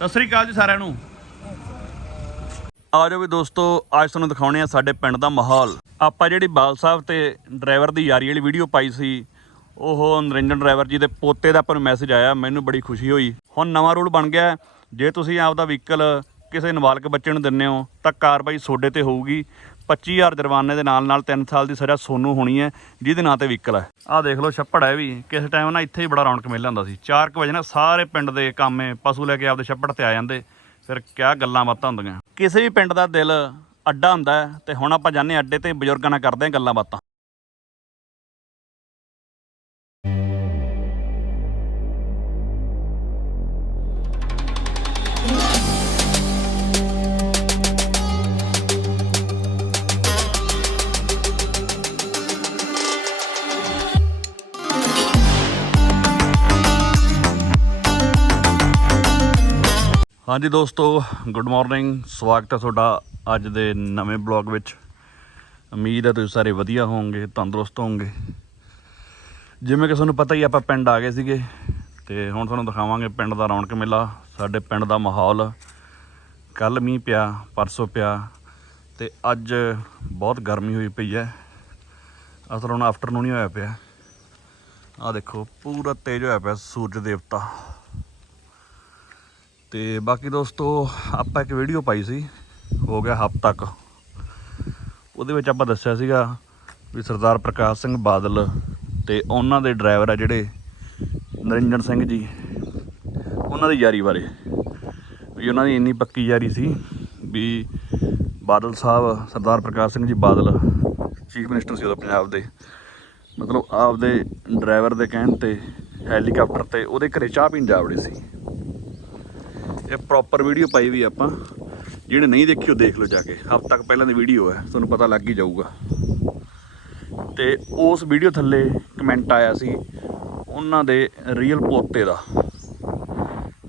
ਸਤਿ ਸ੍ਰੀ ਅਕਾਲ ਜੀ ਸਾਰਿਆਂ ਨੂੰ। ਆ ਜਾਓ ਵੀ ਦੋਸਤੋ, ਅੱਜ ਤੁਹਾਨੂੰ ਦਿਖਾਉਣੇ ਆ ਸਾਡੇ ਪਿੰਡ ਦਾ ਮਾਹੌਲ। ਆਪਾਂ ਜਿਹੜੀ ਬਾਲ ਸਾਹਿਬ ਤੇ ਡਰਾਈਵਰ ਦੀ ਯਾਰੀ ਵਾਲੀ ਵੀਡੀਓ ਪਾਈ ਸੀ, ਉਹ ਨਰਿੰਜਨ ਡਰਾਈਵਰ ਜੀ ਦੇ ਪੋਤੇ ਦਾ ਆਪਾਂ ਨੂੰ ਮੈਸੇਜ ਆਇਆ, ਮੈਨੂੰ ਬੜੀ ਖੁਸ਼ੀ ਹੋਈ। ਹੁਣ ਨਵਾਂ ਰੂਲ ਬਣ ਗਿਆ ਜੇ ਤੁਸੀਂ ਆਪਦਾ ਵਹੀਕਲ ਕਿਸੇ ਨਾਬਾਲਗ ਬੱਚੇ ਨੂੰ ਦਿੰਦੇ ਹੋ, ਤਾਂ ਕਾਰਵਾਈ ਤੁਹਾਡੇ ਤੇ ਹੋਊਗੀ। 25000 ਜੁਰਮਾਨੇ ਦੇ ਨਾਲ ਨਾਲ 3 ਸਾਲ ਦੀ ਸਜ਼ਾ ਸੋਨੂੰ ਹੋਣੀ ਹੈ, ਜਿਹਦੇ ਨਾਂ ਤੇ ਵਹੀਕਲ ਹੈ। ਆਹ ਦੇਖ ਲਓ, ਛੱਪੜ ਹੈ ਵੀ। ਕਿਸੇ ਟਾਈਮ ਨਾ ਇੱਥੇ ਹੀ ਬੜਾ ਰੌਣਕ ਮੇਲਾ ਹੁੰਦਾ ਸੀ। 4 ਵਜੇ ਨਾ ਸਾਰੇ ਪਿੰਡ ਦੇ ਕਾਮੇ ਪਸ਼ੂ ਲੈ ਕੇ ਆਪਦੇ ਛੱਪੜ ਤੇ ਆ ਜਾਂਦੇ। ਫਿਰ ਕਿਆ ਗੱਲਾਂ ਬਾਤਾਂ ਹੁੰਦੀਆਂ। ਕਿਸੇ ਵੀ ਪਿੰਡ ਦਾ ਦਿਲ ਅੱਡਾ ਹੁੰਦਾ ਹੈ ਤੇ ਹੁਣ ਆਪਾਂ ਜਾਣੇ ਅੱਡੇ ਤੇ ਬਜ਼ੁਰਗਾਂ ਨਾਲ ਕਰਦੇ ਹਾਂ ਗੱਲਾਂ ਬਾਤਾਂ। ਹਾਂਜੀ ਦੋਸਤੋ ਗੁੱਡ ਮਾਰਨਿੰਗ ਸਵਾਗਤ ਹੈ ਤੁਹਾਡਾ ਅੱਜ ਦੇ ਨਵੇਂ ਬਲੌਗ ਵਿੱਚ। ਉਮੀਦ ਹੈ ਤੁਸੀਂ ਸਾਰੇ ਵਧੀਆ ਹੋਵੋਗੇ, ਤੰਦਰੁਸਤ ਹੋਵੋਗੇ। ਜਿਵੇਂ ਕਿ ਤੁਹਾਨੂੰ ਪਤਾ ਹੀ ਆਪਾਂ ਪਿੰਡ ਆ ਗਏ ਸੀਗੇ ਤੇ ਹੁਣ ਤੁਹਾਨੂੰ ਦਿਖਾਵਾਂਗੇ ਪਿੰਡ ਦਾ ਰੌਣਕ ਮੇਲਾ, ਸਾਡੇ ਪਿੰਡ ਦਾ ਮਾਹੌਲ। ਕੱਲ ਮੀਂਹ ਪਿਆ, ਪਰਸੋਂ ਪਿਆ ਤੇ ਅੱਜ ਬਹੁਤ ਗਰਮੀ ਹੋਈ ਪਈ ਹੈ। ਅਸਲ ਹੁਣ ਆਫਟਰਨੂਨ ਹੀ ਹੋਇਆ ਪਿਆ। ਆ ਦੇਖੋ, ਪੂਰਾ ਤੇਜ਼ ਹੋਇਆ ਪਿਆ ਸੂਰਜ ਦੇਵਤਾ। ਤੇ ਬਾਕੀ ਦੋਸਤੋ, ਆਪਾਂ ਇੱਕ ਵੀਡੀਓ ਪਾਈ ਸੀ, ਹੋ ਗਿਆ ਹਫ਼ ਤੱਕ ਉਹਦੇ ਵਿੱਚ ਆਪਾਂ ਦੱਸਿਆ ਸੀਗਾ ਵੀ ਸਰਦਾਰ ਪ੍ਰਕਾਸ਼ ਸਿੰਘ ਬਾਦਲ ਤੇ ਉਹਨਾਂ ਦੇ ਡਰਾਈਵਰ ਆ ਜਿਹੜੇ ਨਰਿੰਜਨ ਸਿੰਘ ਜੀ, ਉਹਨਾਂ ਦੀ ਯਾਰੀ ਬਾਰੇ। ਵੀ ਉਹਨਾਂ ਦੀ ਇੰਨੀ ਪੱਕੀ ਯਾਰੀ ਸੀ ਵੀ ਬਾਦਲ ਸਾਹਿਬ, ਸਰਦਾਰ ਪ੍ਰਕਾਸ਼ ਸਿੰਘ ਜੀ ਬਾਦਲ ਚੀਫ ਮਿਨਿਸਟਰ ਸੀ ਉਦੋਂ ਪੰਜਾਬ ਦੇ। ਮਤਲਬ ਆਪਦੇ ਡਰਾਈਵਰ ਦੇ ਕਹਿਣ ਤੇ ਹੈਲੀਕਾਪਟਰ ਤੇ ਉਹਦੇ ਘਰੇ ਚਾਹ ਪੀਣ ਜਾ ਵੜੇ ਸੀ। ਇਹ ਪ੍ਰੋਪਰ ਵੀਡੀਓ ਪਾਈ ਵੀ ਆਪਾਂ। ਜਿਹੜੇ ਨਹੀਂ ਦੇਖਿਓ ਦੇਖ ਲਓ ਜਾ ਕੇ। ਹਫ਼ਤਾ ਤੱਕ ਪਹਿਲਾਂ ਦੀ ਵੀਡੀਓ ਹੈ ਤੁਹਾਨੂੰ ਪਤਾ ਲੱਗ ਹੀ ਜਾਊਗਾ। ਤੇ ਉਸ ਵੀਡੀਓ ਥੱਲੇ ਕਮੈਂਟ ਆਇਆ ਸੀ ਉਹਨਾਂ ਦੇ ਰੀਅਲ ਪੋਤੇ ਦਾ।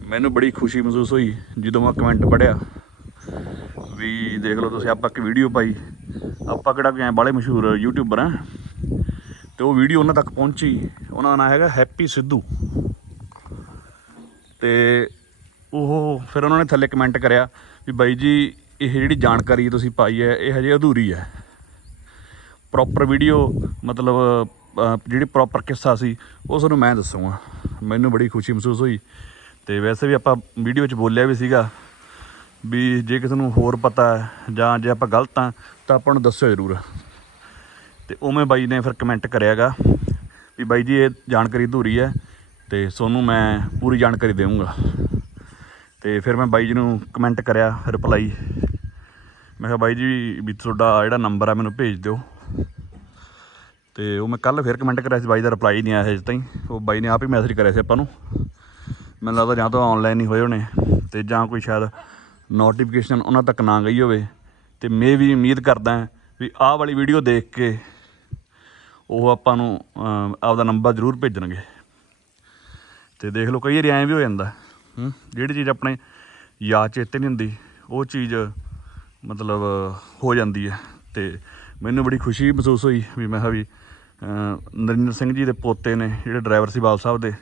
ਮੈਨੂੰ ਬੜੀ ਖੁਸ਼ੀ ਮਹਿਸੂਸ ਹੋਈ ਜਦੋਂ ਮੈਂ ਕਮੈਂਟ ਪੜਿਆ ਵੀ ਦੇਖ ਲਓ ਤੁਸੀਂ, ਆਪਾਂ ਇੱਕ ਵੀਡੀਓ ਪਾਈ। ਆਪਾਂ ਕਿਹੜਾ ਕੋਈ ਐਂ ਬਾਲੇ ਮਸ਼ਹੂਰ ਯੂਟਿਊਬਰ ਆ। ਤੇ ਉਹ ਵੀਡੀਓ ਉਹਨਾਂ ਤੱਕ ਪਹੁੰਚੀ। ਉਹਨਾਂ ਦਾ ਨਾਮ ਹੈਗਾ ਹੈਪੀ ਸਿੱਧੂ ਤੇ ਉਹ ਫਿਰ ਉਹਨਾਂ ਨੇ ਥੱਲੇ ਕਮੈਂਟ ਕਰਿਆ ਵੀ ਬਾਈ ਜੀ, ਇਹ ਜਿਹੜੀ ਜਾਣਕਾਰੀ ਤੁਸੀਂ ਪਾਈ ਹੈ, ਇਹ ਹਜੇ ਅਧੂਰੀ ਹੈ। ਪ੍ਰੋਪਰ ਵੀਡੀਓ ਮਤਲਬ ਜਿਹੜੀ ਪ੍ਰੋਪਰ ਕਿੱਸਾ ਸੀ, ਉਹ ਤੁਹਾਨੂੰ ਮੈਂ ਦੱਸੂਗਾ। ਮੈਨੂੰ ਬੜੀ ਖੁਸ਼ੀ ਮਹਿਸੂਸ ਹੋਈ। ਤੇ ਵੈਸੇ ਵੀ ਆਪਾਂ ਵੀਡੀਓ 'ਚ ਬੋਲਿਆ ਵੀ ਸੀਗਾ ਵੀ ਜੇ ਕਿਸੇ ਨੂੰ ਹੋਰ ਪਤਾ ਜਾਂ ਜੇ ਆਪਾਂ ਗਲਤ ਆ ਤਾਂ ਆਪਾਂ ਨੂੰ ਦੱਸਿਓ ਜ਼ਰੂਰ। ਤੇ ਉਵੇਂ ਬਾਈ ਨੇ ਫਿਰ ਕਮੈਂਟ ਕਰਿਆਗਾ ਵੀ ਬਾਈ ਜੀ, ਇਹ ਜਾਣਕਾਰੀ ਅਧੂਰੀ ਹੈ ਤੇ ਤੁਹਾਨੂੰ ਮੈਂ ਪੂਰੀ ਜਾਣਕਾਰੀ ਦੇਵਾਂਗਾ। ਤੇ ਫਿਰ ਮੈਂ ਬਾਈ ਜੀ ਨੂੰ ਕਮੈਂਟ ਕਰਿਆ ਰਿਪਲਾਈ ਮੈਂ ਕਿਹਾ ਬਾਈ ਜੀ ਵੀ ਤੁਹਾਡਾ ਜਿਹੜਾ ਨੰਬਰ ਆ ਮੈਨੂੰ ਭੇਜ ਦਿਓ। ਤੇ ਉਹ ਮੈਂ ਕੱਲ ਫਿਰ ਕਮੈਂਟ ਕਰਿਆ ਸੀ, ਬਾਈ ਦਾ ਰਿਪਲਾਈ ਨਹੀਂ ਆਇਆ ਹਜੇ ਤਾਈਂ। ਉਹ ਬਾਈ ਨੇ ਆਪ ਹੀ ਮੈਸੇਜ ਕਰਿਆ ਸੀ ਆਪਾਂ ਨੂੰ। ਮੈਨੂੰ ਲੱਗਦਾ ਜਾਂ ਤਾਂ ਆਨਲਾਈਨ ਹੀ ਹੋਏ ਹੋਣੇ, ਤੇ ਜਾਂ ਕੋਈ ਸ਼ਾਇਦ ਨੋਟੀਫਿਕੇਸ਼ਨ ਉਹਨਾਂ ਤੱਕ ਨਾ ਗਈ ਹੋਵੇ। ਤੇ ਮੈਂ ਵੀ ਉਮੀਦ ਕਰਦਾ ਵੀ ਆਹ ਵਾਲੀ ਵੀਡੀਓ ਦੇਖ ਕੇ ਉਹ ਆਪਾਂ ਨੂੰ ਆਪਦਾ ਨੰਬਰ ਜ਼ਰੂਰ ਭੇਜਣਗੇ। ਤੇ ਦੇਖ ਲਓ, ਕਈ ਵਾਰੀ ਐਂ ਵੀ ਹੋ ਜਾਂਦਾ। ਹੂੰ? ਜਿਹੜੀ ਚੀਜ਼ ਆਪਣੇ ਯਾਦ ਚੇਤੇ ਨਹੀਂ ਹੁੰਦੀ, ਉਹ ਚੀਜ਼, ਮਤਲਬ, ਹੋ ਜਾਂਦੀ ਹੈ। ਤੇ ਮੈਨੂੰ ਬੜੀ ਖੁਸ਼ੀ ਮਹਿਸੂਸ ਹੋਈ ਵੀ ਮੈਂ ਕਿਹਾ ਵੀ ਨਰਿੰਦਰ ਸਿੰਘ ਜੀ ਦੇ ਪੋਤੇ ਨੇ, ਜਿਹੜੇ ਡਰਾਈਵਰ ਸੀ ਬਾਲ ਸਾਹਿਬ ਦੇ,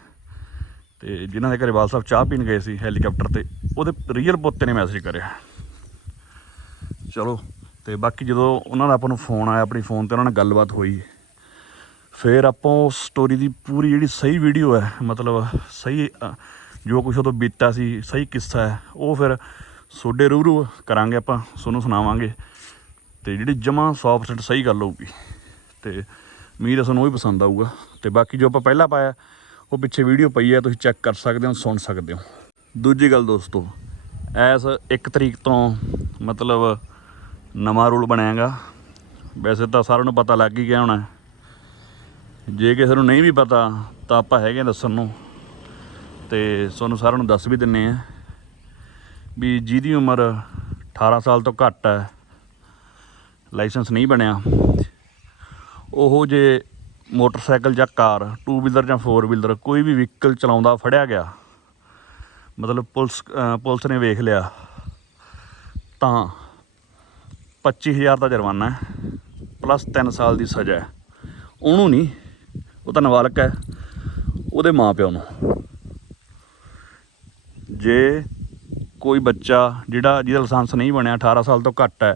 ਤੇ ਜਿਨ੍ਹਾਂ ਦੇ ਘਰੇ ਬਾਲ ਸਾਹਿਬ ਚਾਹ ਪੀਣ ਗਏ ਸੀ ਹੈਲੀਕਾਪਟਰ ਤੇ, ਉਹਦੇ ਰੀਅਲ ਪੋਤੇ ਨੇ ਮੈਸੇਜ ਕਰਿਆ। ਚਲੋ, ਤੇ ਬਾਕੀ ਜਦੋਂ ਉਹਨਾਂ ਦਾ ਆਪਾਂ ਨੂੰ ਫੋਨ ਆਇਆ, ਆਪਣੀ ਫੋਨ ਤੇ ਉਹਨਾਂ ਨਾਲ ਗੱਲਬਾਤ ਹੋਈ, ਫਿਰ ਆਪਾਂ ਉਸ ਸਟੋਰੀ ਦੀ ਪੂਰੀ ਜਿਹੜੀ ਸਹੀ ਵੀਡੀਓ ਹੈ, ਮਤਲਬ ਸਹੀ ਜੋ ਕੁਝ ਉਦੋਂ ਬੀਤਾ ਸੀ, ਸਹੀ ਕਿੱਸਾ ਹੈ। ਉਹ ਫਿਰ ਸੋਡੇ ਰੂਬਰੂ ਕਰਾਂਗੇ ਆਪਾਂ ਤੁਹਾਨੂੰ ਸੁਣਾਵਾਂਗੇ। ਤੇ ਜਿਹੜੀ ਜਮਾਂ 100% ਸਹੀ ਗੱਲ ਹੋਊਗੀ। ਤੇ ਉਮੀਦ ਹੈ ਤੁਹਾਨੂੰ ਉਹ ਵੀ ਪਸੰਦ ਆਊਗਾ। ਤੇ ਬਾਕੀ ਜੋ ਆਪਾਂ ਪਹਿਲਾਂ ਪਾਇਆ, ਉਹ ਪਿੱਛੇ ਵੀਡੀਓ ਪਈ ਹੈ, ਤੁਸੀਂ ਚੈੱਕ ਕਰ ਸਕਦੇ ਹੋ, ਸੁਣ ਸਕਦੇ ਹੋ। ਦੂਜੀ ਗੱਲ ਦੋਸਤੋ, ਐਸ 1 ਤਰੀਕ ਤੋਂ ਮਤਲਬ ਨਵਾਂ ਰੂਲ ਬਣਿਆਗਾ। ਵੈਸੇ ਤਾਂ ਸਾਰਿਆਂ ਨੂੰ ਪਤਾ ਲੱਗ ਹੀ ਗਿਆ ਹੋਣਾ। ਜੇ ਕਿਸੇ ਨੂੰ ਨਹੀਂ ਵੀ ਪਤਾ, ਤਾਂ ਆਪਾਂ ਹੈਗੇ ਆ ਦੱਸਣ ਨੂੰ। ਤੇ ਤੁਹਾਨੂੰ ਸਾਰਿਆਂ ਨੂੰ ਦੱਸ ਵੀ ਦਿੰਨੇ ਆ ਵੀ ਜਿਹਦੀ ਉਮਰ 18 ਸਾਲ ਤੋਂ ਘੱਟ ਹੈ, ਲਾਇਸੈਂਸ ਨਹੀਂ ਬਣਿਆ, ਉਹ ਜੇ ਮੋਟਰਸਾਈਕਲ ਜਾਂ ਕਾਰ ਟੂ ਵੀਲਰ ਜਾਂ ਫੋਰ ਵੀਲਰ ਕੋਈ ਵੀ ਵਹੀਕਲ ਚਲਾਉਂਦਾ, ਫੜਿਆ ਗਿਆ, ਮਤਲਬ ਪੁਲਿਸ ਪੁਲਿਸ ਨੇ ਵੇਖ ਲਿਆ, ਤਾਂ 25000 ਦਾ ਜੁਰਮਾਨਾ ਹੈ ਪਲੱਸ 3 ਸਾਲ ਦੀ ਸਜ਼ਾ ਹੈ। ਉਹਨੂੰ ਨਹੀਂ, ਉਹ ਤਾਂ ਨਾਬਾਲਗ ਹੈ, ਉਹਦੇ ਮਾਪਿਓ ਨੂੰ। ਜੇ ਕੋਈ ਬੱਚਾ ਜਿਹੜਾ ਜਿਹਦਾ ਲਾਇਸੈਂਸ ਨਹੀਂ ਬਣਿਆ 18 ਸਾਲ ਤੋਂ ਘੱਟ ਹੈ,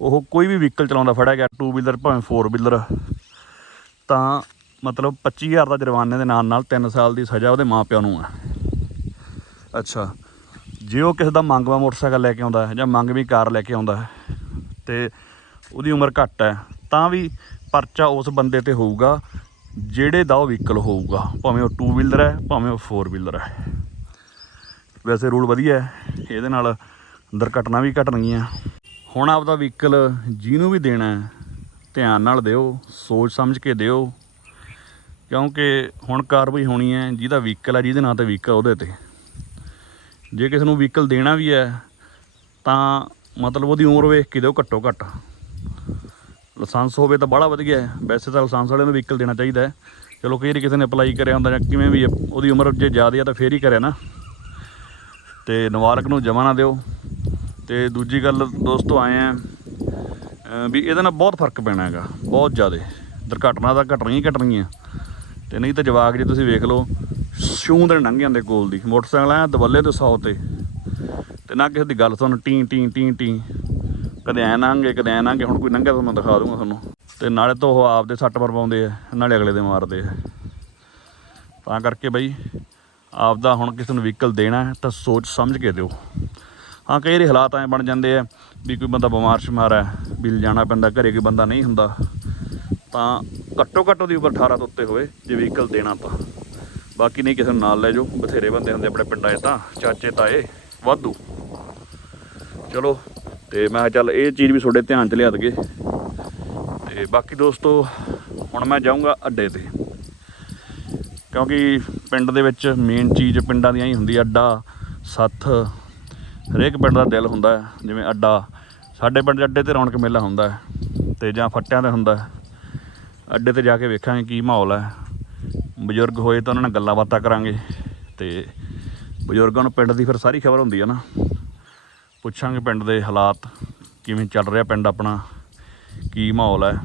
ਉਹ ਕੋਈ ਵੀ ਵਹੀਕਲ ਚਲਾਉਂਦਾ ਫੜਿਆ ਗਿਆ ਟੂ ਵੀਲਰ ਭਾਵੇਂ ਫੋਰ ਵੀਲਰ ਤਾਂ ਮਤਲਬ 25000 ਦਾ ਜੁਰਮਾਨੇ ਦੇ ਨਾਲ ਨਾਲ 3 ਸਾਲ ਦੀ ਸਜ਼ਾ ਉਹਦੇ ਮਾਪਿਆਂ ਨੂੰ ਹੈ। ਅੱਛਾ, ਜੇ ਉਹ ਕਿਸੇ ਦਾ ਮੰਗਵਾ ਮੋਟਰਸਾਈਕਲ ਲੈ ਕੇ ਆਉਂਦਾ ਹੈ ਜਾਂ ਮੰਗਵੀ ਕਾਰ ਲੈ ਕੇ ਆਉਂਦਾ ਹੈ ਤੇ ਉਹਦੀ ਉਮਰ ਘੱਟ ਹੈ, ਤਾਂ ਵੀ ਪਰਚਾ ਉਸ ਬੰਦੇ ਤੇ ਹੋਊਗਾ ਜਿਹੜੇ ਦਾ ਉਹ ਵਹੀਕਲ ਹੋਊਗਾ, ਭਾਵੇਂ ਉਹ ਟੂ ਵੀਲਰ ਹੈ, ਭਾਵੇਂ ਉਹ ਫੋਰ ਵੀਲਰ ਹੈ। ਵੈਸੇ ਰੂਲ ਵਧੀਆ ਹੈ, ਇਹਦੇ ਨਾਲ ਦੁਰਘਟਨਾ ਵੀ ਘਟਣਗੀਆਂ। ਹੁਣ ਆਪਦਾ ਵਹੀਕਲ ਜਿਹਨੂੰ ਵੀ ਦੇਣਾ ਧਿਆਨ ਨਾਲ ਦਿਓ, ਸੋਚ ਸਮਝ ਕੇ ਦਿਓ, ਕਿਉਂਕਿ ਹੁਣ ਕਾਰਵਾਈ ਹੋਣੀ ਹੈ, ਜਿਹਦਾ ਵਹੀਕਲ ਹੈ, ਜਿਹਦੇ ਨਾਂ ਤੇ ਵਹੀਕਲ ਉਹਦੇ ਤੇ। ਜੇ ਕਿਸੇ ਨੂੰ ਵਹੀਕਲ ਦੇਣਾ ਵੀ ਹੈ, ਤਾਂ ਮਤਲਬ ਉਹਦੀ ਉਮਰ ਵੇਖ ਕੇ ਦਿਓ ਘੱਟੋ ਘੱਟ। ਲਾਇਸੈਂਸ ਹੋਵੇ ਤਾਂ ਬੜਾ ਵਧੀਆ ਹੈ, ਵੈਸੇ ਤਾਂ ਲਾਇਸੈਂਸ ਵਾਲਿਆਂ ਨੂੰ ਵਹੀਕਲ ਦੇਣਾ ਚਾਹੀਦਾ ਹੈ। ਚਲੋ ਕਈ ਵਾਰੀ ਕਿਸੇ ਨੇ ਅਪਲਾਈ ਕਰਿਆ ਹੁੰਦਾ ਜਾਂ ਕਿਵੇਂ ਵੀ ਉਹਦੀ ਉਮਰ ਜੇ ਜ਼ਿਆਦਾ ਹੈ ਤਾਂ ਫੇਰ ਹੀ ਕਰਿਆ ਨਾ। ਤੇ ਨਵਾਰਕ ਨੂੰ ਜਮਾ ਨਾ ਦਿਓ। ਤੇ ਦੂਜੀ ਗੱਲ ਦੋਸਤੋ ਆਏ ਆ ਵੀ ਇਹਦੇ ਨਾਲ ਬਹੁਤ ਫ਼ਰਕ ਪੈਣਾ ਹੈਗਾ, ਬਹੁਤ ਜ਼ਿਆਦਾ। ਦੁਰਘਟਨਾ ਤਾਂ ਘਟਣੀਆਂ ਹੀ ਘਟਣਗੀਆਂ। ਤੇ ਨਹੀਂ ਤਾਂ ਜਵਾਕ ਜੇ ਤੁਸੀਂ ਵੇਖ ਲਓ ਸ਼ੂੰ ਦੇ ਲੰਘ ਜਾਂਦੇ ਕੋਲ ਦੀ। ਮੋਟਰਸਾਈਕਲ ਆਇਆ ਦਵੱਲੇ ਤੋਂ 100 ਤੇ। ਤੇ ਨਾ ਕਿਸੇ ਦੀ ਗੱਲ ਤੁਹਾਨੂੰ ਟੀ ਟੀ ਟੀ ਟੀ। ਕਦੇ ਐ ਲੰਘੇ ਕਦੇ ਐ ਲੰਘੇ ਹੁਣ ਕੋਈ ਲੰਘਿਆ ਤੁਹਾਨੂੰ ਦਿਖਾ ਦੂੰਗਾ ਤੁਹਾਨੂੰ। ਤੇ ਨਾਲੇ ਤੋਂ ਉਹ ਆਪਦੇ ਸੱਟ ਮਰਵਾਉਂਦੇ ਆ, ਨਾਲੇ ਅਗਲੇ ਦੇ ਮਾਰਦੇ ਆ। ਤਾਂ ਕਰਕੇ ਬਈ ਆਪਦਾ ਹੁਣ ਕਿਸੇ ਨੂੰ ਵਹੀਕਲ ਦੇਣਾ ਤਾਂ ਸੋਚ ਸਮਝ ਕੇ ਦਿਓ। ਹਾਂ, ਕਈ ਵਾਰੀ ਹਾਲਾਤ ਐ ਬਣ ਜਾਂਦੇ ਆ ਵੀ ਕੋਈ ਬੰਦਾ ਬਿਮਾਰ ਸ਼ਮਾਰ ਹੈ, ਵੀ ਜਾਣਾ ਪੈਂਦਾ, ਘਰੇ ਕੋਈ ਬੰਦਾ ਨਹੀਂ ਹੁੰਦਾ, ਤਾਂ ਘੱਟੋ ਘੱਟ ਉਹਦੀ ਉਮਰ 18 ਤੋਂ ਉੱਤੇ ਹੋਵੇ, ਜੇ ਵਹੀਕਲ ਦੇਣਾ ਤਾਂ। ਬਾਕੀ ਨਹੀਂ, ਕਿਸੇ ਨੂੰ ਨਾਲ ਲੈ ਜਾਓ, ਬਥੇਰੇ ਬੰਦੇ ਹੁੰਦੇ ਆਪਣੇ ਪਿੰਡਾਂ 'ਚ ਤਾਂ, ਚਾਚੇ, ਤਾਏ, ਵਾਧੂ। ਚਲੋ, ਤੇ ਮੈਂ ਕਿਹਾ ਚੱਲ ਇਹ ਚੀਜ਼ ਵੀ ਤੁਹਾਡੇ ਧਿਆਨ 'ਚ ਲਿਆ ਦਗੇ ਤੇ ਬਾਕੀ ਦੋਸਤੋ, ਹੁਣ ਮੈਂ ਜਾਊਂਗਾ ਅੱਡੇ ਤੇ। ਕਿਉਂਕਿ ਪਿੰਡ ਦੇ ਵਿੱਚ ਮੇਨ ਚੀਜ਼ ਪਿੰਡਾਂ ਦੀਆਂ ਹੀ ਹੁੰਦੀ ਆ, ਅੱਡਾ ਸੱਥ। ਹਰੇਕ ਪਿੰਡ ਦਾ ਦਿਲ ਹੁੰਦਾ ਹੈ ਜਿਵੇਂ ਅੱਡਾ। ਸਾਡੇ ਪਿੰਡ 'ਚ ਅੱਡੇ ਤੇ ਰੌਣਕ ਮੇਲਾ ਹੁੰਦਾ ਹੈ ਤੇ ਜਾਂ ਫੱਟਿਆਂ ਤੇ ਹੁੰਦਾ ਅੱਡੇ ਤੇ ਜਾ ਕੇ ਵੇਖਾਂਗੇ ਕੀ ਮਾਹੌਲ ਹੈ। ਬਜ਼ੁਰਗ ਹੋਏ ਤਾਂ ਉਹਨਾਂ ਨਾਲ ਗੱਲਾਂ ਬਾਤਾਂ ਕਰਾਂਗੇ ਤੇ ਬਜ਼ੁਰਗਾਂ ਨੂੰ ਪਿੰਡ ਦੀ ਫਿਰ ਸਾਰੀ ਖਬਰ ਹੁੰਦੀ ਹੈ ਨਾ। ਪੁੱਛਾਂਗੇ ਪਿੰਡ ਦੇ ਹਾਲਾਤ ਕਿਵੇਂ ਚੱਲ ਰਿਹਾ ਪਿੰਡ ਆਪਣਾ ਕੀ ਮਾਹੌਲ ਹੈ।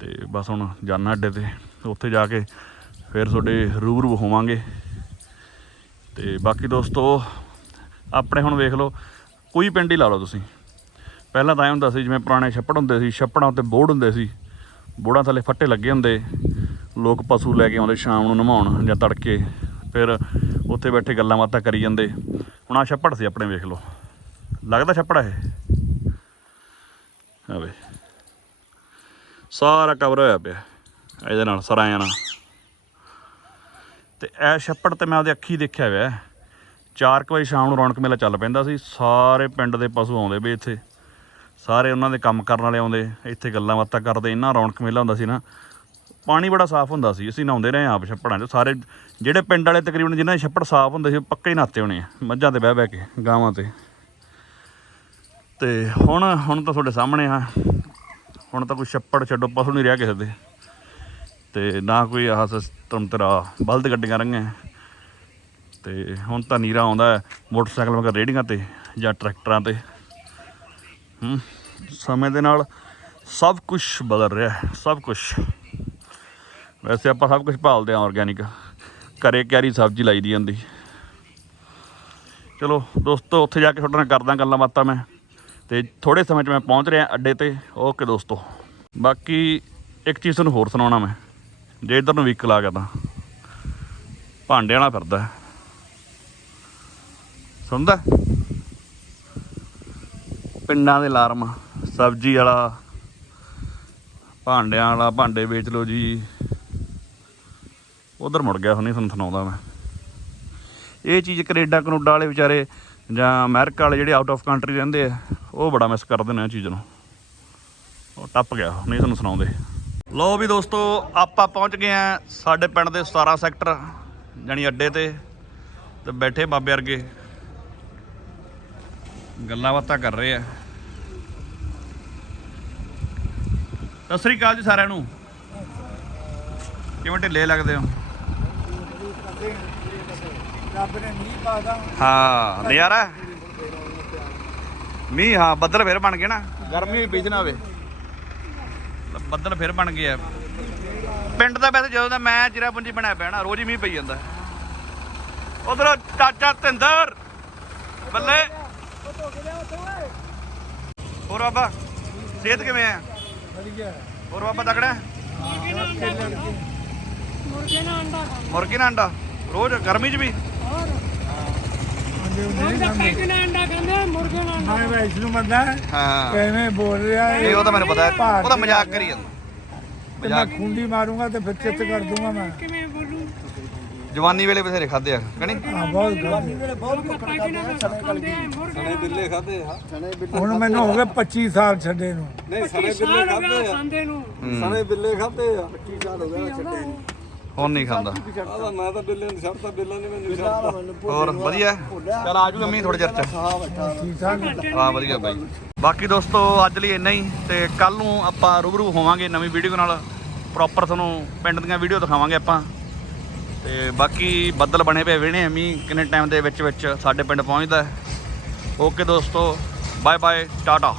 ਤੇ ਬਸ ਹੁਣ ਜਾਣਾ ਅੱਡੇ ਤੇ ਉੱਥੇ ਜਾ ਕੇ ਫਿਰ ਤੁਹਾਡੇ ਰੂਬਰੂ ਹੋਵਾਂਗੇ। ਤੇ ਬਾਕੀ ਦੋਸਤੋ, ਆਪਣੇ ਹੁਣ ਵੇਖ ਲਓ, ਕੋਈ ਪਿੰਡ ਹੀ ਲਾ ਲਓ ਤੁਸੀਂ। ਪਹਿਲਾਂ ਤਾਂ ਐਂ ਹੁੰਦਾ ਸੀ, ਜਿਵੇਂ ਪੁਰਾਣੇ ਛੱਪੜ ਹੁੰਦੇ ਸੀ, ਛੱਪੜਾਂ ਉੱਤੇ ਬੋੜ ਹੁੰਦੇ ਸੀ। ਬੋੜਾਂ ਥੱਲੇ ਫੱਟੇ ਲੱਗੇ ਹੁੰਦੇ। ਲੋਕ ਪਸ਼ੂ ਲੈ ਕੇ ਆਉਂਦੇ ਸ਼ਾਮ ਨੂੰ ਨਮਾਉਣ ਜਾਂ ਤੜਕੇ। ਫਿਰ ਉੱਥੇ ਬੈਠੇ ਗੱਲਾਂ ਬਾਤਾਂ ਕਰੀ ਜਾਂਦੇ। ਹੁਣ ਆ ਛੱਪੜ ਸੀ ਆਪਣੇ ਵੇਖ ਲਓ। ਲੱਗਦਾ ਛੱਪੜ ਇਹ? ਆਵੇ ਸਾਰਾ ਕਵਰ ਹੋਇਆ ਪਿਆ। ਇਹਦੇ ਨਾਲ ਸਰਾਇਆਂ ਨਾਲ। ਤੇ ਇਹ ਛੱਪੜ ਤੇ ਮੈਂ ਉਹਦੇ ਅੱਖੀ ਦੇਖਿਆ ਹੋਇਆ ਹੈ। ਚਾਰ ਕੁ ਵਜੇ ਸ਼ਾਮ ਨੂੰ ਰੌਣਕ ਮੇਲਾ ਚੱਲ ਪੈਂਦਾ ਸੀ। ਸਾਰੇ ਪਿੰਡ ਦੇ ਪਸ਼ੂ ਆਉਂਦੇ ਵੀ ਇੱਥੇ। ਸਾਰੇ ਉਹਨਾਂ ਦੇ ਕੰਮ ਕਰਨ ਵਾਲੇ ਆਉਂਦੇ, ਇੱਥੇ ਗੱਲਾਂ ਬਾਤਾਂ ਕਰਦੇ। ਇੰਨਾ ਰੌਣਕ ਮੇਲਾ ਹੁੰਦਾ ਸੀ ਨਾ। ਪਾਣੀ ਬੜਾ ਸਾਫ਼ ਹੁੰਦਾ ਸੀ। ਅਸੀਂ ਨਹਾਉਂਦੇ ਰਹੇ ਆਪ ਛੱਪੜਾਂ 'ਚ। ਸਾਰੇ ਜਿਹੜੇ ਪਿੰਡ ਵਾਲੇ ਤਕਰੀਬਨ ਜਿਨ੍ਹਾਂ ਦੇ ਛੱਪੜ ਸਾਫ਼ ਹੁੰਦੇ ਸੀ, ਉਹ ਪੱਕੇ ਹੀ ਨਹਾਤੇ ਹੋਣੇ ਆ। ਮੱਝਾਂ ਤੇ ਬਹਿ ਬਹਿ ਕੇ, ਗਾਵਾਂ ਤੇ। ਤੇ ਹੁਣ ਹੁਣ ਤਾਂ ਤੁਹਾਡੇ ਸਾਹਮਣੇ ਆ। ਹੁਣ ਤਾਂ ਕੋਈ ਛੱਪੜ ਛੱਡੋ, ਪਸ਼ੂ ਨਹੀਂ ਰਿਹਾ ਕਿਸੇ ਦੇ। ਤੇ ਨਾ ਕੋਈ ਆਹ ਸਿਸਟਮ ਤੇਰਾ ਬਲਦ ਗੱਡੀਆਂ ਰਹੀਆਂ। ਤੇ ਹੁਣ ਤਾਂ ਨੀਰਾ ਆਉਂਦਾ ਮੋਟਰਸਾਈਕਲ ਵਗੈਰਾ ਰੇੜੀਆਂ ਤੇ ਜਾਂ ਟਰੈਕਟਰਾਂ ਤੇ। ਹੂੰ, ਸਮੇਂ ਦੇ ਨਾਲ ਸਭ ਕੁਝ ਬਦਲ ਰਿਹਾ ਸਭ ਕੁਝ ਵੈਸੇ ਆਪਾਂ ਸਭ ਕੁਝ ਭਾਲਦੇ ਹਾਂ ਆਰਗੈਨਿਕ ਘਰੇ ਕਿਆਰੀ ਸਬਜ਼ੀ ਲਾਈ ਦੀ ਜਾਂਦੀ ਚਲੋ ਦੋਸਤੋ, ਉੱਥੇ ਜਾ ਕੇ ਤੁਹਾਡੇ ਨਾਲ ਕਰਦਾ ਗੱਲਾਂ ਬਾਤਾਂ ਮੈਂ। ਤੇ ਥੋੜੇ ਸਮੇਂ 'ਚ ਮੈਂ ਪਹੁੰਚ ਰਿਹਾ ਅੱਡੇ ਤੇ। ਓਕੇ ਦੋਸਤੋ। ਬਾਕੀ ਇੱਕ ਚੀਜ਼ ਤੁਹਾਨੂੰ ਹੋਰ ਸੁਣਾਉਣਾ ਮੈਂ। ਜੇ ਇਧਰ ਨੂੰ ਵਹੀਕਲ ਆ ਗਿਆ ਤਾਂ ਭਾਂਡਿਆਂ ਵਾਲਾ ਫਿਰਦਾ ਸੁਣਦਾ ਪਿੰਡਾਂ ਦੇ ਅਲਾਰਮ, ਸਬਜ਼ੀ ਵਾਲਾ, ਭਾਂਡਿਆਂ ਵਾਲਾ, ਭਾਂਡੇ ਵੇਚ ਲਓ ਜੀ। ਉਧਰ ਮੁੜ ਗਿਆ, ਹੁਣੇ ਤੁਹਾਨੂੰ ਸੁਣਾਉਂਦਾ ਮੈਂ। ਇਹ ਚੀਜ਼ ਕੈਨੇਡਾ, ਕਨੂਡਾ ਵਾਲੇ ਵਿਚਾਰੇ ਜਾਂ ਅਮਰੀਕਾ ਵਾਲੇ ਜਿਹੜੇ ਆਊਟ ਆਫ ਕੰਟਰੀ ਰਹਿੰਦੇ ਆ, ਉਹ ਬੜਾ ਮਿਸ ਕਰਦੇ ਨੇ ਇਹ ਚੀਜ਼ ਨੂੰ। ਉਹ ਟੱਪ ਗਿਆ ਨਹੀਂ ਤੁਹਾਨੂੰ ਸੁਣਾਉਂਦੇ। ਲੋ ਵੀ ਦੋਸਤੋ, ਆਪਾਂ ਪਹੁੰਚ ਗਏ ਆ ਸਾਡੇ ਪਿੰਡ ਦੇ 17 ਸੈਕਟਰ ਜਾਨੀ ਅੱਡੇ ਤੇ ਤੇ ਬੈਠੇ ਬਾਬੇ ਵਰਗੇ। ਗੱਲਾਂ ਬਾਤਾਂ ਕਰ ਰਹੇ ਆ। ਸਤਿ ਸ੍ਰੀ ਅਕਾਲ ਜੀ ਸਾਰਿਆਂ ਨੂੰ। ਕਿਵੇਂ ਢਿੱਲੇ ਲੱਗਦੇ ਹੋ? ਰੱਬ ਨੇ ਮੀਂਹ ਪਾਦਾ ਹਾਂ, ਨਜ਼ਾਰਾ। ਮੀਂਹ, ਹਾਂ, ਬੱਦਲ ਫਿਰ ਬਣ ਗਏ ਨਾ। ਗਰਮੀ ਵੀ ਪੀਜ ਹੋਵੇ ਬੱਦਲ ਫਿਰ ਬਣ ਗਏ ਆ। ਪਿੰਡ ਦਾ ਵੈਸੇ ਜਦੋਂ ਦਾ ਮੈਂ ਚਿਰਾ ਪੁੰਜੀ ਬਣਿਆ ਪਿਆ ਨਾ ਰੋਜ਼ ਹੀ ਮੀਂਹ ਪਈ ਜਾਂਦਾ। ਉਧਰ ਚਾਚਾ ਤਿੰਦਰ ਬੱਲੇ। ਹੋਰ ਬਾਬਾ ਸਿਹਤ ਕਿਵੇਂ ਆ? ਵਧੀਆ। ਹੋਰ ਬਾਬਾ ਤਕੜਾ? ਮੁਰਗੇ ਨਾਲ ਅੰਡਾ ਮੁਰਗੀ ਨਾ ਅੰਡਾ ਰੋਜ਼ ਗਰਮੀ 'ਚ ਵੀ। ਹੋਰ ਆਂਦੇ ਹੁੰਦੇ ਉਹਦਾ ਪੈਗ ਨਾਲ ਅੰਡਾ ਖਾਂਦੇ ਮੁਰਗੇ ਨਾਲ ਅੰਡਾ ਮੈਂ ਵੈਸ਼ਨੂ ਬੰਦਾ ਹਾਂ। ਕਿਵੇਂ ਬੋਲ ਰਿਹਾ ਇਹ ਉਹ ਤਾਂ ਮੈਨੂੰ ਪਤਾ ਹੈ। ਭਾਰਤੀ ਉਹਦਾ ਮਜ਼ਾਕ ਕਰੀ ਜਾਂਦਾ। ਤੇ ਮੈਂ ਖੁੰਡੀ ਮਾਰੂੰਗਾ ਤੇ ਫਿਰ ਚਿੱਤ ਕਰ ਦੂੰਗਾ ਮੈਂ। ਕਿਵੇਂ ਬੋਲੂ? ਜਵਾਨੀ ਵੇਲੇ ਬਥੇਰੇ ਖਾਦੇ ਆ ਕਣੀ ਹਾਂ ਬਹੁਤ ਖਾਂਦੇ ਆ ਮੁਰਗੇ ਨਾਲ ਹੁਣ ਮੈਨੂੰ ਹੋ ਗਏ 25 ਸਾਲ ਛੱਡੇ ਨੂੰ। ਨਹੀਂ ਸਾਰੇ ਬਿੱਲੇ ਖਾਂਦੇ ਨੂੰ। ਸਾਰੇ ਬਿੱਲੇ ਖਾਦੇ ਆ। 25 ਸਾਲ ਹੋ ਗਏ ਛੱਡੇ ਹੁਣ ਨਹੀਂ ਖਾਂਦਾ। ਆਦਾ ਮੈਂ ਤਾਂ ਬਿੱਲੇ ਨੂੰ ਛੱਡਤਾ ਬਿੱਲਾ ਨੇ ਮੈਨੂੰ ਛੱਡਤਾ ਹੋਰ ਵਧੀਆ? ਚਲ ਆਜੂ ਅੰਮੀ ਥੋੜੇ ਚਿਰ ਚ ਹਾਂ ਵਧੀਆ ਬਾਈ। ਬਾਕੀ ਦੋਸਤੋ ਅੱਜ ਲਈ ਇੰਨਾ ਹੀ ਤੇ ਕੱਲ ਨੂੰ ਆਪਾਂ ਰੂਬਰੂ ਹੋਵਾਂਗੇ ਨਵੀਂ ਵੀਡੀਓ ਨਾਲ। ਪ੍ਰੋਪਰ ਤੁਹਾਨੂੰ ਪਿੰਡ ਦੀਆਂ ਵੀਡੀਓ ਦਿਖਾਵਾਂਗੇ ਆਪਾਂ। ਤੇ ਬਾਕੀ ਬੱਦਲ ਬਣੇ ਪਏ ਵੇਣੇ ਮੀਂਹ। ਕਿੰਨੇ ਟਾਈਮ ਦੇ ਵਿੱਚ ਵਿੱਚ ਸਾਡੇ ਪਿੰਡ ਪਹੁੰਚਦਾ ਓਕੇ ਦੋਸਤੋ ਬਾਏ ਬਾਏ ਟਾਟਾ।